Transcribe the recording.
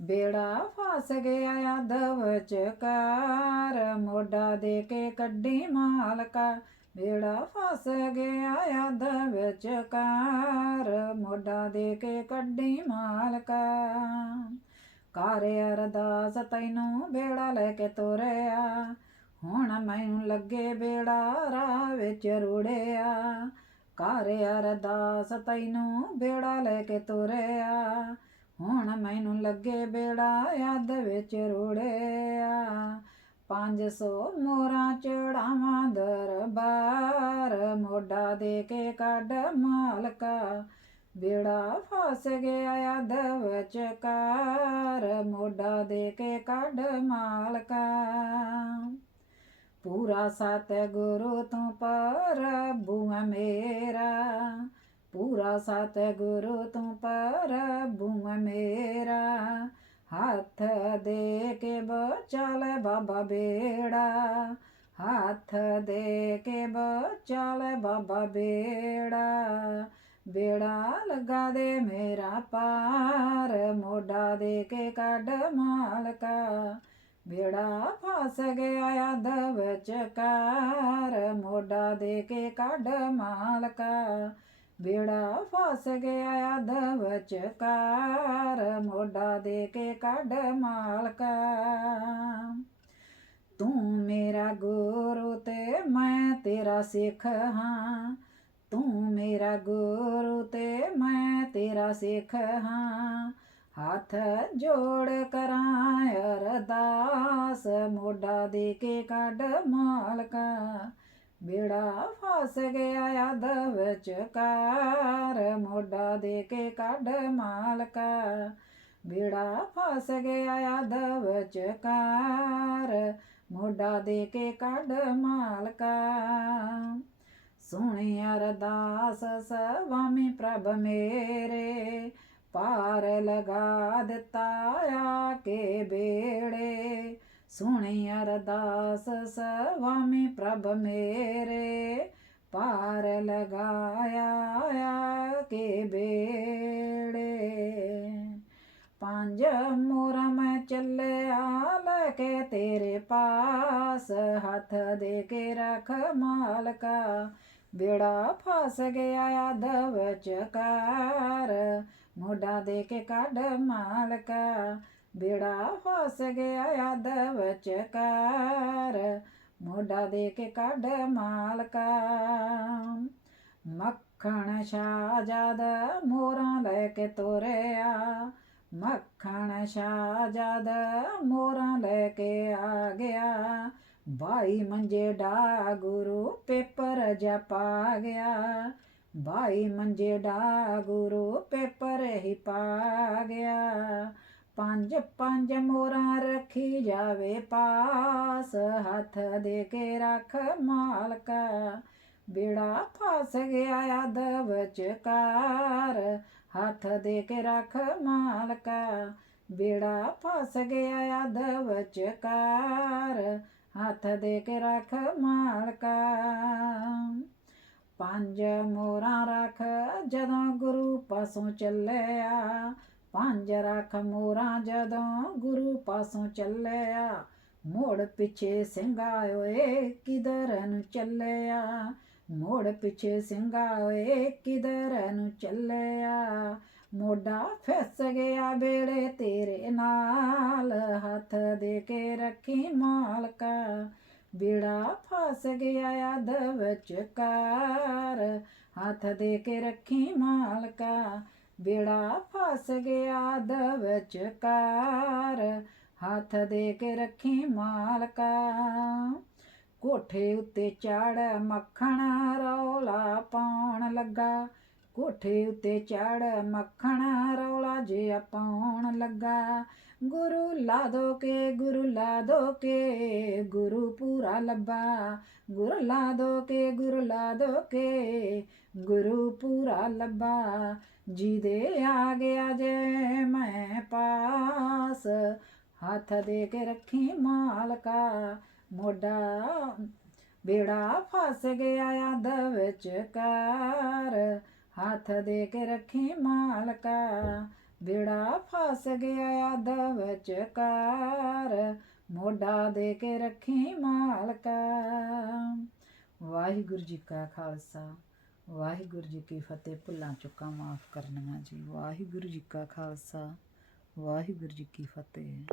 ਬੇੜਾ ਫਸ ਗਿਆ ਯਾਦ ਵਿਚਕਾਰ, ਮੋਢਾ ਦੇ ਕੇ ਕੱਢੀ ਮਾਲਕਾ। ਬੇੜਾ ਫਸ ਗਿਆ ਯਾਦ ਵਿਚਕਾਰ, ਮੋਢਾ ਦੇ ਕੇ ਕੱਢੀ ਮਾਲਕਾ। ਕਰ ਅਰਦਾਸ ਤੈਨੂੰ ਬੇੜਾ ਲੈ ਕੇ ਤੁਰਿਆ। ਹੁਣ ਮੈਨੂੰ ਲੱਗੇ ਬੇੜਾ ਰਾਹ ਵਿੱਚ ਰੁੜਿਆ। ਕਰ ਅਰਦਾਸ ਤੈਨੂੰ ਬੇੜਾ ਲੈ ਕੇ ਤੁਰਿਆ। ਲੱਗੇ ਬੇੜਾ ਯਾਦ ਵਿੱਚ ਰੁੜਿਆ। 500 ਮੋਰਾਂ ਚੜਾਵਾਂ ਦਰਬਾਰ, ਮੋਢਾ ਦੇ ਕੇ ਕੱਢ ਮਾਲਕਾ। ਬੇੜਾ ਫਸ ਗਿਆ ਯਾਦ ਵਿੱਚ ਕਾਰ, ਮੋਢਾ ਦੇ ਕੇ ਕੱਢ ਮਾਲਕਾ। ਪੂਰਾ ਸਤ ਗੁਰੂ ਤੂੰ ਪ੍ਰਭੂ ਮੇਰਾ। ਪੂਰਾ ਸਤ ਗੁਰੂ ਤੂੰ ਪ੍ਰਭੂ ਹੈ ਦੇ ਕੇ ਬਚਾ ਬਾਬਾ ਬੇੜਾ। ਹੱਥ ਦੇ ਕੇ ਬਚਾ ਬਾਬਾ ਬੇੜਾ। ਬੇੜਾ ਲਗਾ ਦੇ ਮੇਰਾ ਪਾਰ ਮੋਢਾ ਦੇ ਕੇ ਕੱਢ ਮਾਲਕਾ। ਬੇੜਾ ਫਸ ਗਿਆ ਯਾਦ ਵਿੱਚ ਕਾਰ ਮੋਢਾ ਦੇ ਕੇ ਕੱਢ ਮਾਲਕਾ। ਬੇੜਾ ਫਸ ਗਿਆ ਯਾਦ ਵਿੱਚ ਕਾਰ ਮੋਢਾ ਦੇ ਕੇ ਕੱਢ ਮਾਲਕਾ ਤੂੰ ਮੇਰਾ ਗੁਰੂ ਤੇ ਮੈਂ ਤੇਰਾ ਸਿੱਖ ਹਾਂ ਤੂੰ ਮੇਰਾ ਗੁਰੂ ਤੇ ਮੈਂ ਤੇਰਾ ਸਿੱਖ ਹਾਂ ਹੱਥ ਜੋੜ ਕਰਾਂ ਅਰਦਾਸ ਮੋਢਾ ਦੇ ਕੇ ਕੱਢ ਮਾਲਕਾ ਬੇੜਾ ਫਸ ਗਿਆ ਯਾਦ ਵਿੱਚ ਕਾਰ ਮੋਢਾ ਦੇ ਕੇ ਕੱਢ ਮਾਲਕਾ। ਬੇੜਾ ਫਸ ਗਿਆ ਯਾਦ ਵਿੱਚ ਮੋਢਾ ਦੇ ਕੇ ਕੱਢ ਮਾਲਕਾ। ਸੁਣੀ ਅਰਦਾਸ, ਸਵਾਮੀ ਪ੍ਰਭ ਮੇਰੇ ਪਾਰ ਲਗਾ ਦਿੱਤਾ ਆ ਕੇ ਬੇੜੇ ਸੁਣੀ ਅਰਦਾਸ ਸਵਾਮੀ ਪ੍ਰਭ ਮੇਰੇ ਪਾਰ ਲਗਾਇਆ ਆ ਕੇ ਬੇੜੇ ਪੰਜ ਮੋਰਾ ਮੈਂ ਚੱਲਿਆ ਲੈ ਕੇ ਤੇਰੇ ਪਾਸ ਹੱਥ ਦੇ ਕੇ ਰੱਖ ਮਾਲਕਾ ਬੇੜਾ ਫਸ ਗਿਆ ਯਾਦ ਵਿੱਚ ਕਾਰ ਮੋਢਾ ਦੇ ਕੇ ਕੱਢ ਮਾਲਕਾ ਬੇੜਾ ਫਸ ਗਿਆ ਚਕਾਰ ਮੋਢਾ ਦੇ ਕੇ ਕੱਢ ਮਾਲਕਾ। ਮੱਖਣ ਸ਼ਾਹਜਾਦ ਮੋਰਾਂ ਲੈ ਕੇ ਤੋਰਿਆ। ਮੱਖਣ ਸ਼ਾਹਜਾਦ ਮੋਰਾਂ ਲੈ ਕੇ ਆ ਗਿਆ। ਬਾਈ ਮੰਜੇ ਡਾ ਗੁਰੂ ਪੇਪਰ ਜਪਾ ਗਿਆ। ਬਾਈ ਮੰਜੇ ਡਾ ਗੁਰੂ ਪੇਪਰ ਹੀ ਪਾ ਗਿਆ। ਪੰਜ ਪੰਜ ਮੋਰਾਂ ਰੱਖੀ ਜਾਵੇ ਪਾਸ, ਹੱਥ ਦੇ ਕੇ ਰੱਖ ਮਾਲਕਾ। ਬੇੜਾ ਫਸ ਗਿਆ ਯਾਦ ਵਿਚਕਾਰ, ਹੱਥ ਦੇ ਕੇ ਰੱਖ ਮਾਲਕਾ। ਬੇੜਾ ਫਸ ਗਿਆ ਯਾਦ ਵਿਚਕਾਰ, ਹੱਥ ਦੇ ਕੇ ਰੱਖ ਮਾਲਕਾ। ਪੰਜ ਮੋਰਾਂ ਰੱਖ ਜਦੋਂ ਗੁਰੂ ਪਾਸੋਂ ਚੱਲਿਆ ਪੰਜ ਰੱਖ ਮੋਰਾਂ ਜਦੋਂ ਗੁਰੂ ਪਾਸੋਂ ਚੱਲਿਆ। ਮੋੜ ਪਿੱਛੇ ਸਿੰਘਾ ਓਏ ਕਿਧਰ ਨੂੰ ਚੱਲਿਆ? ਮੋੜ ਪਿੱਛੇ ਸਿੰਘਾ ਓਏ ਕਿਧਰ ਨੂੰ ਚੱਲਿਆ? ਮੋਢਾ ਫਸ ਗਿਆ ਬੇੜੇ ਤੇਰੇ ਨਾਲ, ਹੱਥ ਦੇ ਕੇ ਰੱਖੀ ਮਾਲਕਾ। ਬੇੜਾ ਫਸ ਗਿਆ ਯਾਦ ਵਿੱਚ ਕਾਰ ਹੱਥ ਦੇ ਕੇ ਰੱਖੀ ਮਾਲਕਾ। ਬੇੜਾ ਫਸ ਗਿਆ ਯਾਦ ਹੱਥ ਦੇ ਕੇ ਰੱਖੀ ਮਾਲਕਾ। ਕੋਠੇ ਉੱਤੇ ਚੜ ਮੱਖਣ ਰੌਲਾ ਪਾਉਣ ਲੱਗਾ। ਕੋਠੇ ਉੱਤੇ ਚੜ ਮੱਖਣ ਰੌਲਾ ਜੇ ਪਾਉਣ ਲੱਗਾ। ਗੁਰੂ ਲਾ ਦੋ ਕੇ, ਗੁਰੂ ਲਾ ਦੋ ਕੇ, ਗੁਰੂ ਪੂਰਾ ਲੱਭਾ। ਗੁਰੂ ਲਾ ਦੋ ਕੇ, ਗੁਰੂ ਲਾ ਦੋ ਕੇ ਗੁਰੂ ਪੂਰਾ ਲੱਭਾ, ਜਿਹਦੇ ਆ ਗਿਆ ਜੇ ਮੈਂ ਪਾਸ। ਹੱਥ ਦੇ ਕੇ ਰੱਖੀ ਮਾਲਕਾ, ਮੋਢਾ ਬੇੜਾ ਫਸ ਗਿਆ ਯਾਦ ਵਿੱਚ ਕਾਰ ਹੱਥ ਦੇ ਕੇ ਰੱਖੀ ਮਾਲਕਾ, ਬੇੜਾ ਫਸ ਗਿਆ ਅੱਧ ਵਿੱਚ ਕਾਰ ਮੋਢਾ ਦੇ ਕੇ ਰੱਖੀ ਮਾਲਕਾ। ਵਾਹਿਗੁਰੂ ਜੀ ਕਾ ਖਾਲਸਾ। ਵਾਹਿਗੁਰੂ ਜੀ ਕੀ ਫਤਿਹ, ਭੁੱਲਾਂ ਚੁੱਕਾਂ ਮਾਫ ਕਰਨੀਆਂ ਜੀ। ਵਾਹਿਗੁਰੂ ਜੀ ਕਾ ਖਾਲਸਾ, ਵਾਹਿਗੁਰੂ ਜੀ ਕੀ ਫਤਿਹ।